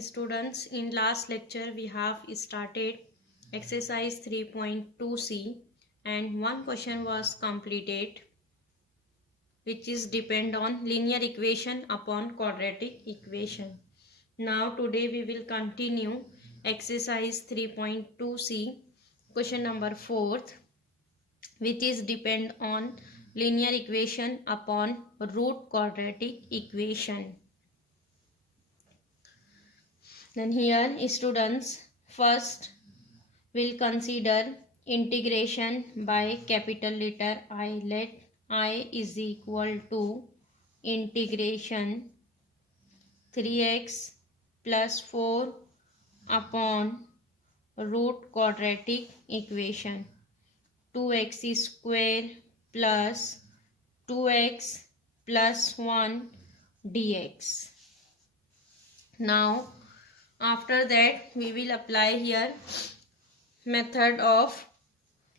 Students, in last lecture we have started exercise 3.2c and one question was completed, which is depend on linear equation upon quadratic equation. Now today we will continue exercise 3.2c question number 4, which is depend on linear equation upon root quadratic equation. Then here students, first we'll consider integration by capital letter I. Let I is equal to integration 3x plus 4 upon root quadratic equation 2x square plus 2x plus 1 dx. Now after that we will apply here method of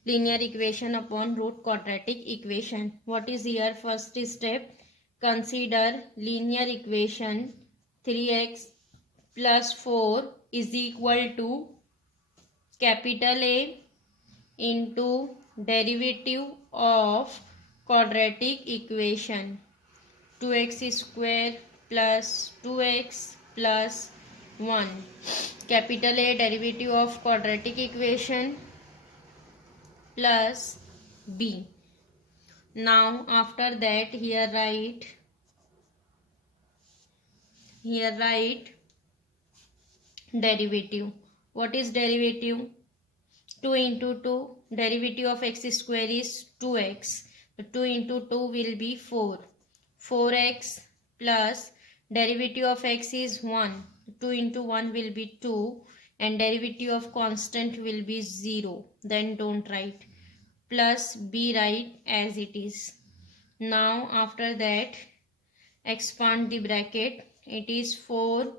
linear equation upon root quadratic equation. What is here? First step, consider linear equation 3x plus 4 is equal to capital A into derivative of quadratic equation 2x square plus 2x plus 1. Capital A, derivative of quadratic equation, plus b. Now after that here write derivative. What is derivative? 2 into 2, derivative of x square is 2x. 2 into 2 will be 4. 4x plus derivative of x is 1. 2 into 1 will be 2 and derivative of constant will be 0. Then don't write. Plus b write as it is. Now after that expand the bracket. It is 4ax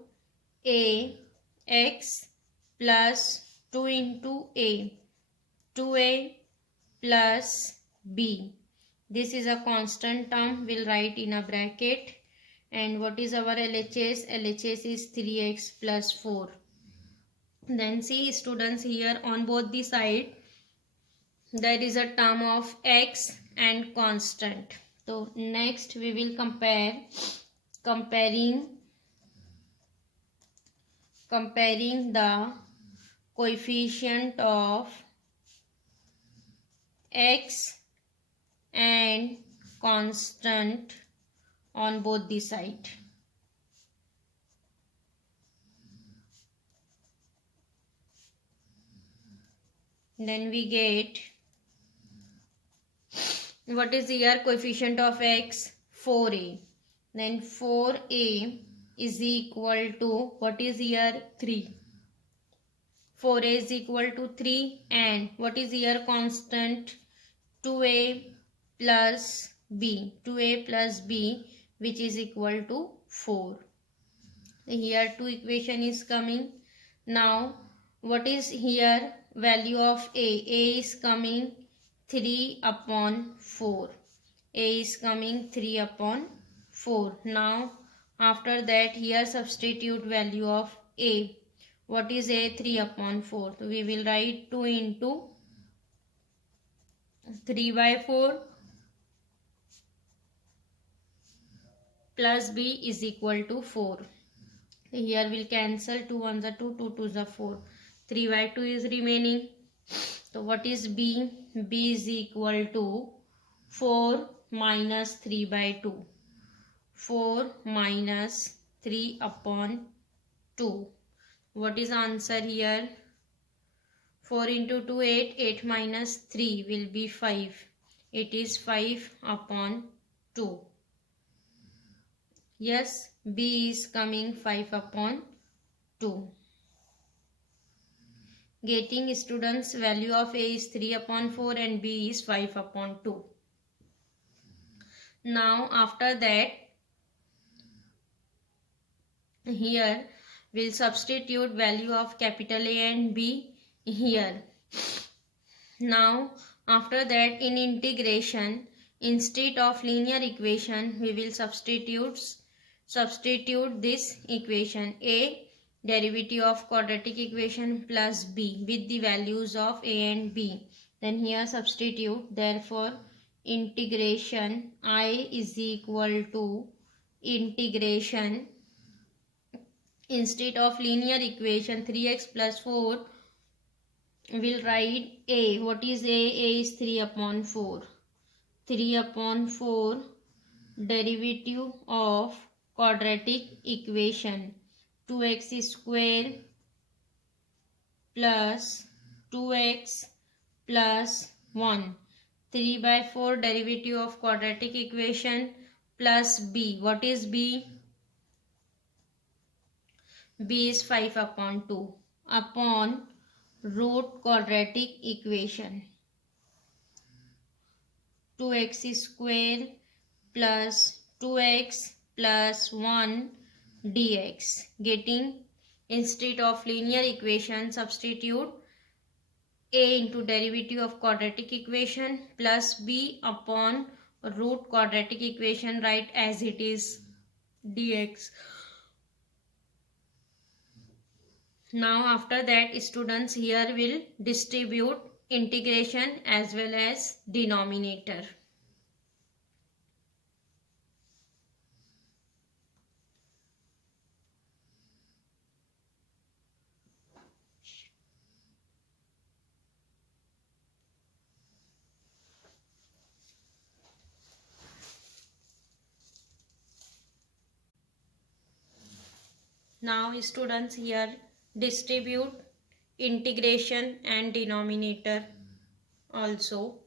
plus 2 into a, 2a plus b. This is a constant term, we'll write in a bracket. And what is our LHS? LHS is 3x plus 4. Then see students, here on both the side there is a term of x and constant. So next we will comparing the coefficient of x and constant on both the side. Then we get, what is here? Coefficient of x 4a. Then 4a is equal to, what is here? 3. 4a is equal to 3 and what is here? Constant 2a plus b. 2a plus b, which is equal to 4. Here 2 equation is coming. Now what is here? Value of a. A is coming 3 upon 4. A is coming 3 upon 4. Now after that here substitute value of a. What is a? 3 upon 4. So we will write 2 into 3 by 4 plus b is equal to 4. Here will cancel 2 1 the 2, 2 2 the 4. 3 by 2 is remaining. So what is b? B is equal to 4 minus 3 by 2. 4 minus 3 upon 2. What is answer here? 4 into 2 8. 8 minus 3 will be 5. It is 5 upon 2. Yes, b is coming 5 upon 2. Getting students, value of a is 3 upon 4 and b is 5 upon 2. Now after that here we'll substitute value of capital A and B here. Now after that in integration, instead of linear equation we will substitute this equation. A derivative of quadratic equation plus b with the values of a and b. Then here substitute. Therefore integration I is equal to integration, instead of linear equation 3x plus 4, we'll write a. What is a? A is 3 upon 4. 3 upon 4 derivative of quadratic equation 2x square plus 2x plus 1. 3 by 4 derivative of quadratic equation plus b. What is b? B is 5 upon 2 upon root quadratic equation 2x square plus 2x plus 1 dx. Getting, instead of linear equation, substitute a into derivative of quadratic equation plus b upon root quadratic equation, write as it is dx. Now after that, students here will distribute integration as well as denominator. Now students here distribute integration and denominator also.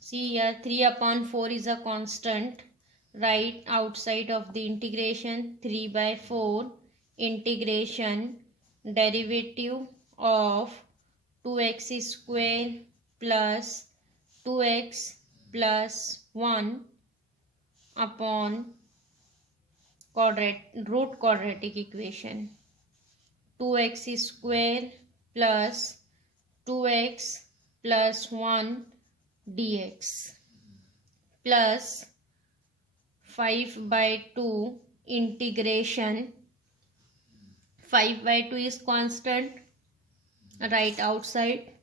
See here 3 upon 4 is a constant. Write outside of the integration 3 by 4 integration derivative of 2x square plus 2x plus 1 upon root quadratic equation 2x square plus 2x plus 1 dx plus 5 by 2 integration. 5 by 2 is constant, right outside.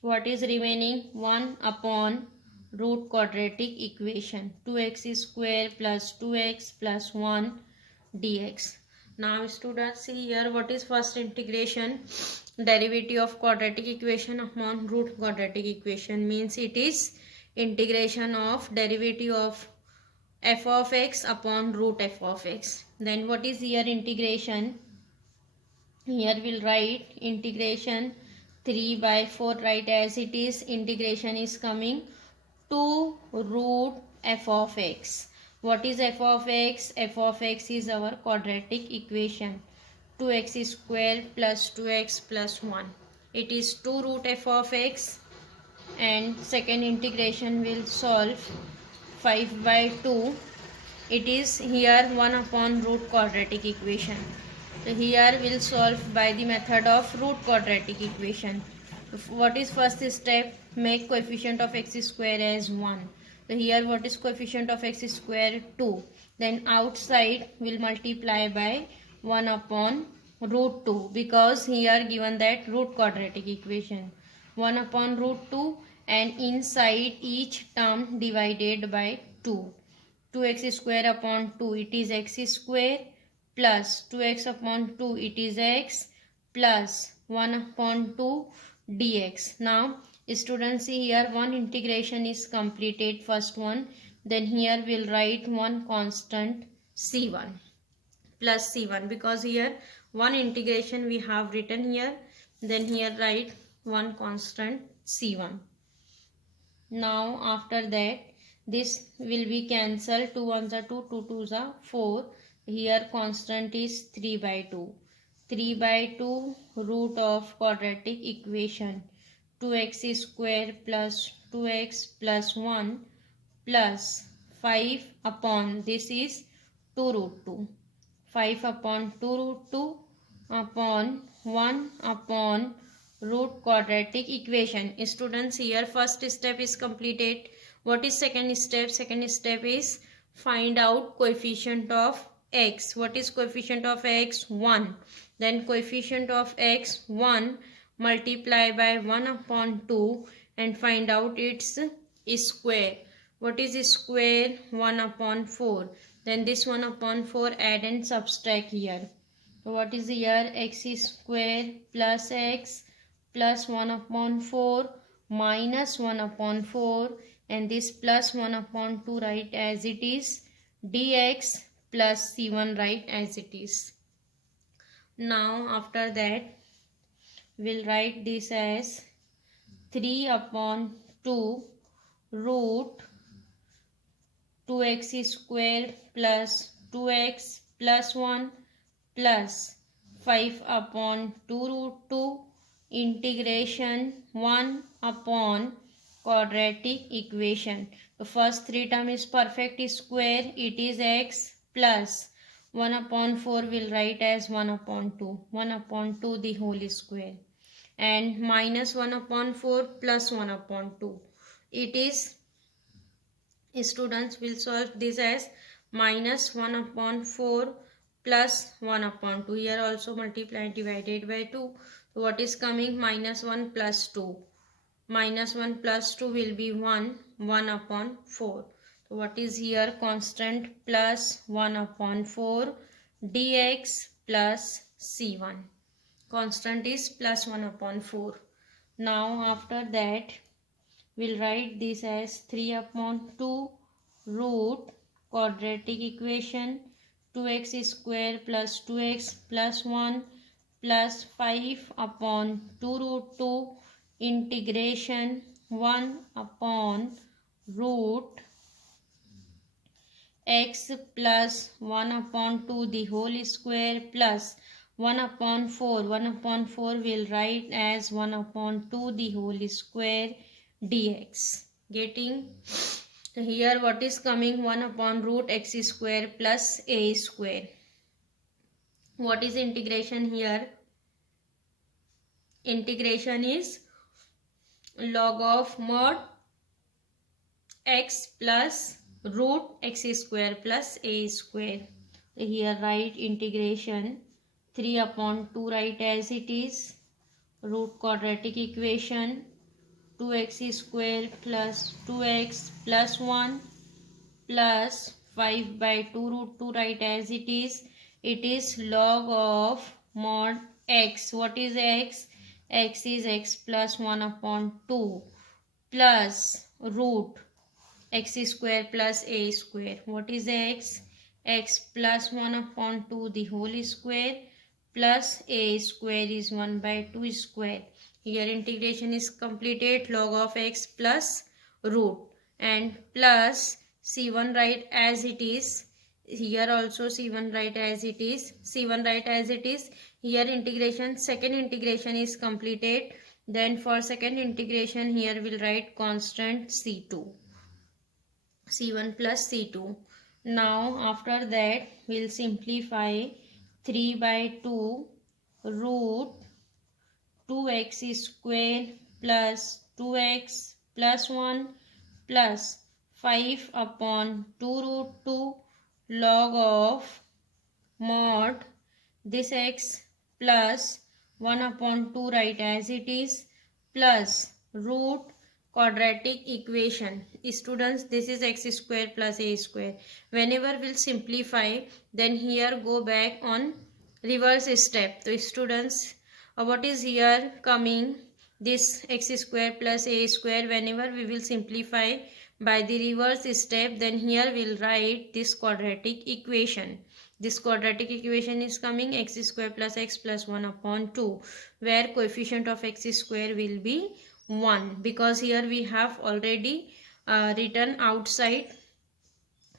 What is remaining? 1 upon root quadratic equation 2x square plus 2x plus 1 dx. Now students, see here what is first integration. Derivative of quadratic equation upon root quadratic equation means it is integration of derivative of f of x upon root f of x. Then what is here integration? Here we'll write integration 3 by 4, write as it is. Integration is coming 2 root f of x. What is f of x? F of x is our quadratic equation 2x square plus 2x plus 1. It is 2 root f of x, and second integration will solve 5 by 2. It is here 1 upon root quadratic equation. So here we'll solve by the method of root quadratic equation. What is first step? Make coefficient of x square as 1. So here what is coefficient of x square? 2. Then outside will multiply by 1 upon root 2, because here given that root quadratic equation 1 upon root 2, and inside each term divided by 2. 2x square upon 2, it is x square, plus 2x upon 2, it is x, plus 1 upon 2 dx. Now students, see here one integration is completed, first one. Then here we'll write one constant c1 plus c1, because here one integration we have written here. Then here write one constant c1. Now after that, this will be cancelled. 2 1s are 2, 2 2s are 4. Here constant is 3 by 2. 3 by 2 root of quadratic equation 2x square plus 2x plus 1 plus 5 upon, this is 2 root 2. 5 upon 2 root 2 upon 1 upon root quadratic equation. Students, here first step is completed. What is second step? Second step is find out coefficient of x. What is coefficient of x? 1. Then coefficient of x 1 multiply by 1 upon 2 and find out its square. What is square? 1 upon 4. Then this 1 upon 4 add and subtract here. So what is here? X square plus x plus 1 upon 4 minus 1 upon 4, and this plus 1 upon 2 write as it is, dx plus c1 write as it is. Now after that we'll write this as 3 upon 2 root 2x square plus 2x plus 1 plus 5 upon 2 root 2 integration 1 upon quadratic equation. The first three term is perfect square, it is x plus 1 upon 4 will write as 1 upon 2, 1 upon 2 the whole square, and minus 1 upon 4 plus 1 upon 2. It is, students will solve this as minus 1 upon 4 plus 1 upon 2. Here also multiply divided by 2. So what is coming? Minus 1 plus 2. Minus 1 plus 2 will be 1. 1 upon 4. So what is here? Constant plus 1 upon 4 dx plus c1. Constant is plus 1 upon 4. Now after that we'll write this as 3 upon 2 root quadratic equation 2x square plus 2x plus 1 plus 5 upon 2 root 2 integration 1 upon root x plus 1 upon 2 the whole square plus 1 upon 4. 1 upon 4 will write as 1 upon 2 the whole square dx. Getting? So here what is coming? 1 upon root x square plus a square. What is integration here? Integration is log of mod x plus root x square plus a square. So here write integration 3 upon 2 write as it is, root quadratic equation 2x square plus 2x plus 1 plus 5 by 2 root 2 write as it is. It is log of mod x. What is x? X is x plus 1 upon 2 plus root x square plus a square. What is x? X plus 1 upon 2 the whole square plus a square is 1 by 2 square. Here integration is completed. Log of x plus root and plus c1 write as it is. Here also c1 write as it is. C1 write as it is. Here integration, second integration is completed. Then for second integration here we'll write constant c2. c1 plus c2. Now after that we'll simplify 3 by 2 root 2x square plus 2x plus 1 plus 5 upon 2 root 2 log of mod this x plus 1 upon 2 write as it is plus root quadratic equation. Students, this is x square plus a square. Whenever we'll simplify, then here go back on reverse step. So students, what is here coming? This x square plus a square. Whenever we will simplify by the reverse step, then here we'll write this quadratic equation. This quadratic equation is coming x square plus x plus 1 upon 2, where coefficient of x square will be 1, because here we have already written outside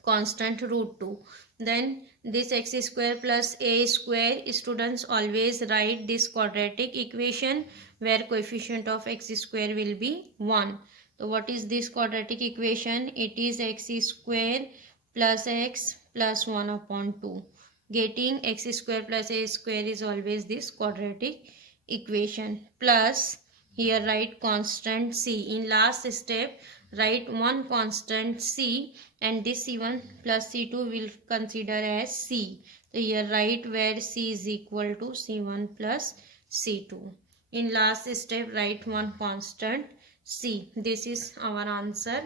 constant root 2. Then this x square plus a square, students always write this quadratic equation where coefficient of x square will be 1. So what is this quadratic equation? It is x square plus x plus 1 upon 2. Getting x square plus a square is always this quadratic equation. Plus Here write constant C. In last step, write one constant C, and this C1 plus C2 will consider as C. So here write where C is equal to C1 plus C2. In last step, write one constant C. This is our answer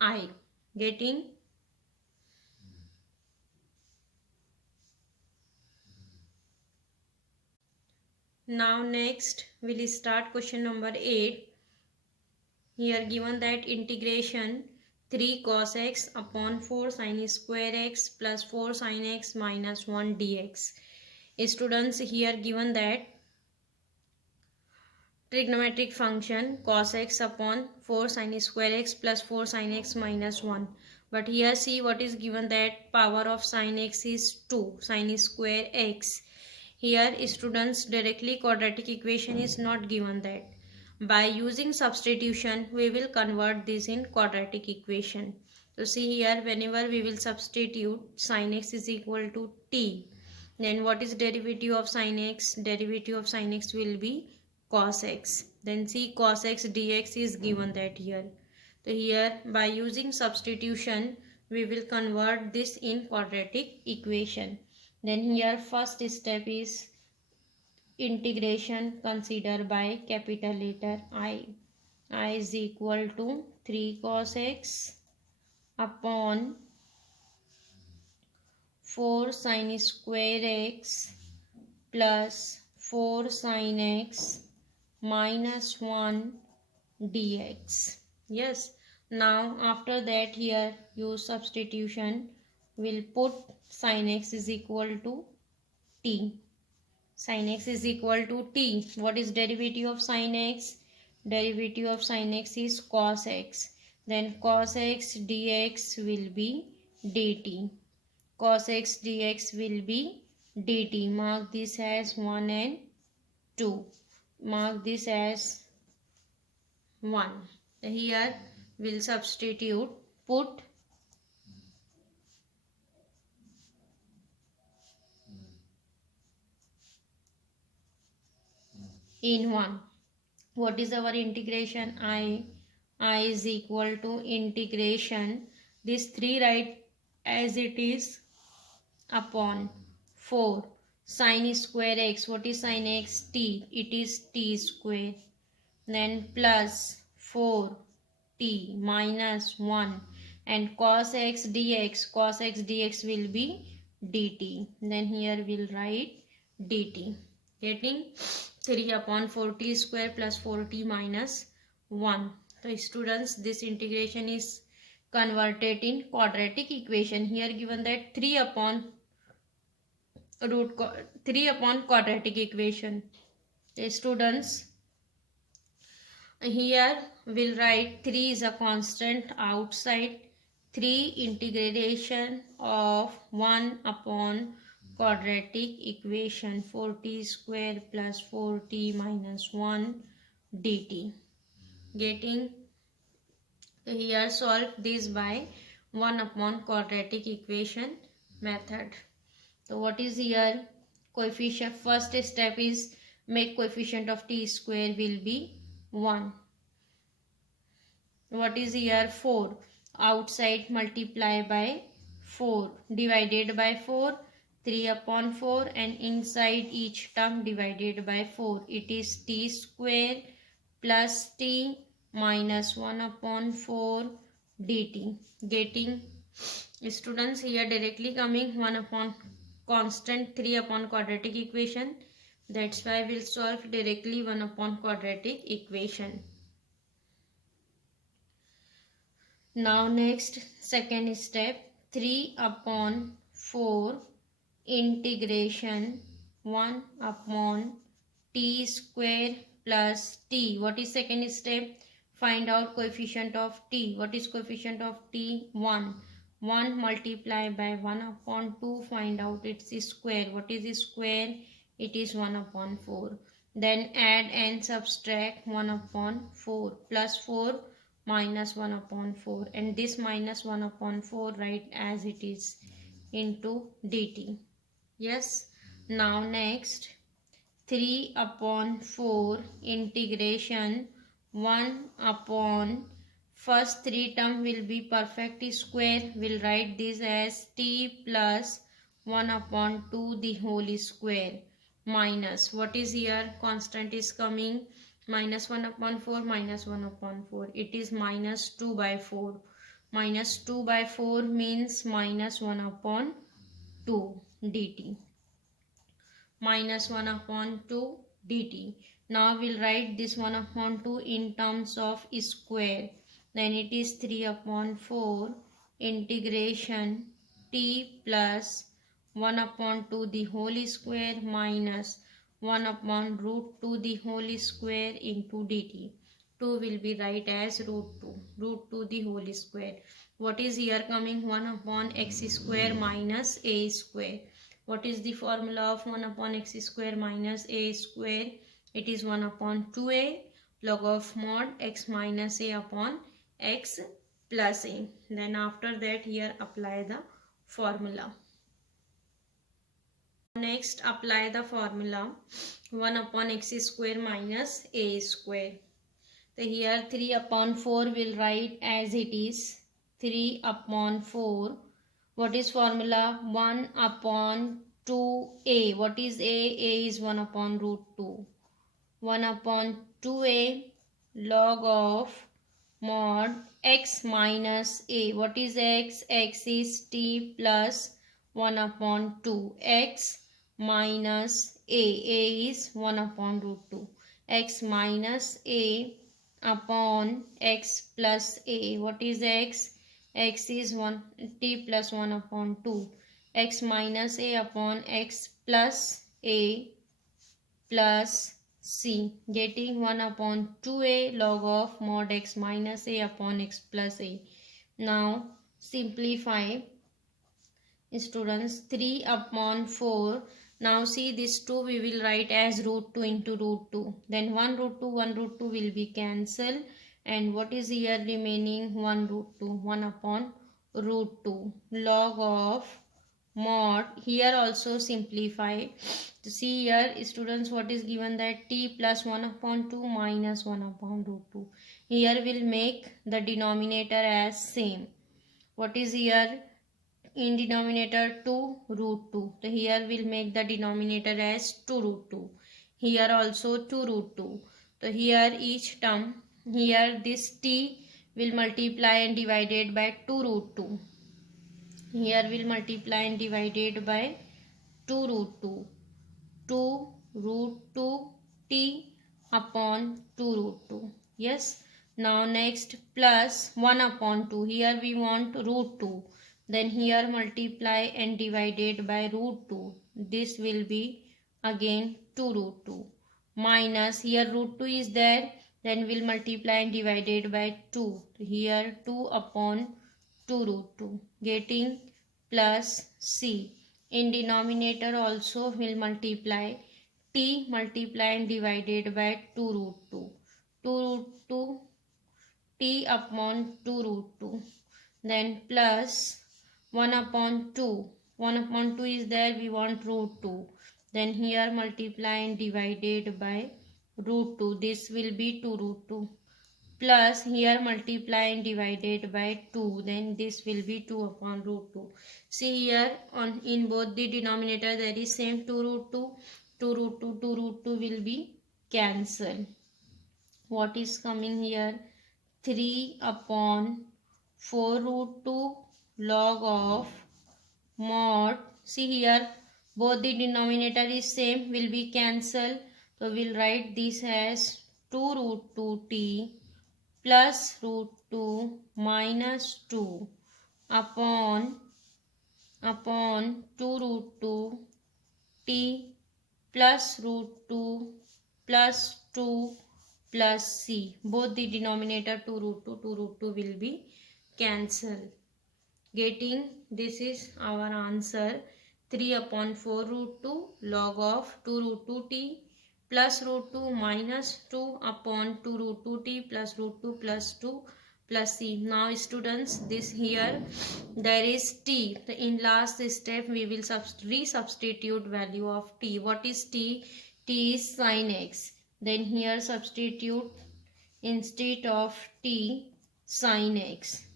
I. Getting? Now next we'll start question number 8. Here given that integration 3 cos x upon 4 sin square x plus 4 sin x minus 1 dx. Students, here given that trigonometric function cos x upon 4 sin square x plus 4 sin x minus 1. But here see what is given, that power of sin x is 2 sin square x. Here students, directly quadratic equation is not given that. By using substitution, we will convert this in quadratic equation. So see here, whenever we will substitute sin x is equal to t, then what is derivative of sin x? Derivative of sin x will be cos x. Then see cos x dx is given that here. So here by using substitution, we will convert this in quadratic equation. Then here first step is integration, consider by capital letter I. I is equal to 3 cos x upon 4 sin square x plus 4 sin x minus 1 dx. Yes. Now after that, here use substitution. We'll put sin x is equal to t. Sin x is equal to t. What is derivative of sin x? Derivative of sin x is cos x. Then cos x dx will be dt. Cos x dx will be dt. Mark this as 1 and 2. Mark this as 1. Here we'll substitute, put in 1. What is our integration? I is equal to integration. This 3 write as it is upon 4 sin square x. What is sin x? T. It is t square. Then plus 4 t minus 1, and cos x dx. Cos x dx will be dt. Then here we'll write dt. Getting 3 upon 4t square plus 4t minus 1. So students, this integration is converted in quadratic equation. Here given that 3 upon quadratic equation. The students, here we'll write 3 is a constant outside. 3 integration of 1 upon quadratic equation 4t square plus 4t minus 1 dt. Getting? Here solve this by 1 upon quadratic equation method. So what is here? Coefficient, first step is make coefficient of t square will be 1. What is here? 4. Outside multiply by 4 divided by 4. 3 upon 4, and inside each term divided by 4. It is t square plus t minus 1 upon 4 dt. Getting? Students, here directly coming 1 upon constant 3 upon quadratic equation. That's why we'll solve directly 1 upon quadratic equation. Now next, second step, 3 upon 4 integration 1 upon t square plus t. What is second step? Find out coefficient of t. What is coefficient of t? 1. 1 multiply by 1 upon 2. Find out its square. What is square? It is 1 upon 4. Then add and subtract 1 upon 4 plus 4 minus 1 upon 4. And this minus 1 upon 4 write as it is into dt. Yes. Now next, 3 upon 4 integration 1 upon first three term will be perfect square. We'll write this as t plus 1 upon 2 the whole square minus what is here, constant is coming, minus 1 upon 4 minus 1 upon 4. It is minus 2 by 4. Minus 2 by 4 means minus 1 upon 2 dt. Minus 1 upon 2 dt. Now we'll write this 1 upon 2 in terms of square. Then it is 3 upon 4 integration t plus 1 upon 2 the whole square minus 1 upon root 2 the whole square into dt. 2 will be write as root 2 the whole square. What is here coming? 1 upon x square minus a square. What is the formula of 1 upon x square minus a square? It is 1 upon 2a log of mod x minus a upon x plus a. Then after that here apply the formula. Next apply the formula 1 upon x square minus a square. So here 3 upon 4 will write as it is 3 upon 4. What is formula? 1 upon 2a. What is a? A is 1 upon root 2. 1 upon 2a log of mod x minus a. What is x? X is t plus 1 upon 2. X minus a. A is 1 upon root 2. X minus a upon x plus a. What is x? X is 1 t plus 1 upon 2. X minus a upon x plus a plus c. Getting 1 upon 2a log of mod x minus a upon x plus a. Now simplify students. 3 upon 4. Now see this 2 we will write as root 2 into root 2. Then 1 root 2 will be cancelled. And what is here remaining? 1 root 2. 1 upon root 2 log of mod. Here also simplify. To see here students what is given, that t plus 1 upon 2 minus 1 upon root 2. Here will make the denominator as same. What is here? In denominator 2 root 2. So here we'll make the denominator as 2 root 2. Here also 2 root 2. So here each term, here this t will multiply and divided by 2 root 2. Here will multiply and divided by 2 root 2. 2 root 2 t upon 2 root 2. Yes. Now next plus 1 upon 2. Here we want root 2. Then here multiply and divided by root 2. This will be again 2 root 2. Minus here root 2 is there. Then we'll multiply and divided by 2. Here 2 upon 2 root 2. Getting plus c. In denominator also will multiply. T multiply and divided by 2 root 2. 2 root 2 t upon 2 root 2. Then plus 1 upon 2. 1 upon 2 is there. We want root 2. Then here multiply and divided by root 2. This will be 2 root 2. Plus here multiply and divided by 2. Then this will be 2 upon root 2. See here in both the denominator there is same 2 root 2. 2 root 2, 2 root 2 will be cancelled. What is coming here? 3 upon 4 root 2 log of mod. See here both the denominator is same, will be cancelled. So we'll write this as 2 root 2 t plus root 2 minus 2 upon 2 root 2 t plus root 2 plus 2 plus c. Both the denominator 2 root 2 will be cancelled. Getting this is our answer. 3 upon 4 root 2 log of 2 root 2 t plus root 2 minus 2 upon 2 root 2 t plus root 2 plus 2 plus c. Now students, this here there is t. In last step we will resubstitute value of t. What is t? T is sin x. Then here substitute instead of t sin x,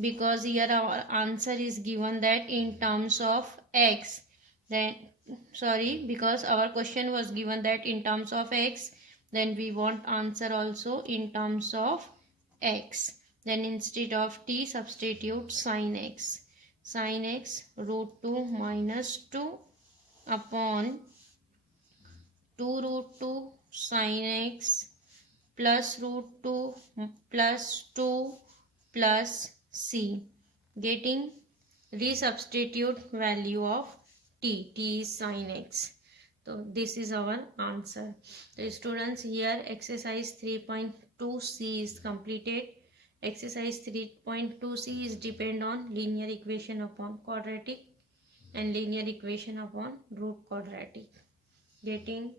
because here our answer is given that in terms of x, then because our question was given that in terms of x, then we want answer also in terms of x. Then instead of t substitute sin x. Sin x root 2 minus 2 upon 2 root 2 sin x plus root 2 plus 2 plus c, getting resubstitute value of t is sin x. So this is our answer. So students, here exercise 3.2c is completed. Exercise 3.2c is depend on linear equation upon quadratic and linear equation upon root quadratic. Getting